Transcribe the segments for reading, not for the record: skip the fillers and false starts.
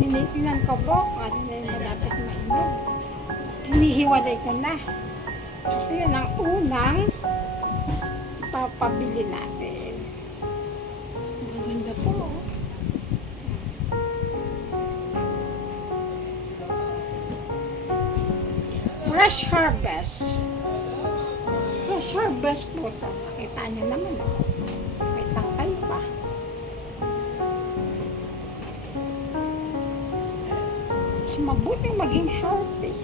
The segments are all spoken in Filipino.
Tinitinan ko po kung ano na yung malapit mainom. Hinihiwalay ko na. Kasi yun ang unang papabili natin. Maganda po. Fresh Harvest. Fresh Harvest po ito. Nakita niyo naman. May tangkay pa. Mas mabuting maging healthy.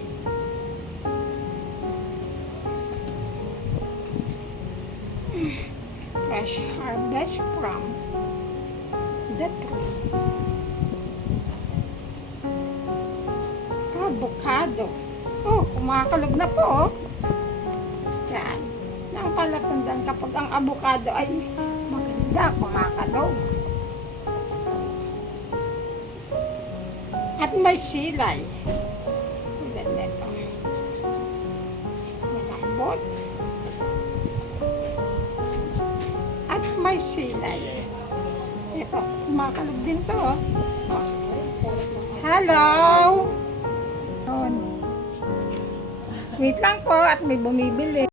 Fresh Harvest from the tree. Avocado. Oh, kumakalog na po. Oh. Yan. Nakapalatandaan kapag ang avocado ay maganda, kumakalog. At may silay. Ilan nito. Malambot. At may silay. Ito, kumakalog din to. Oh. Hello! Wait lang po at may bumibili.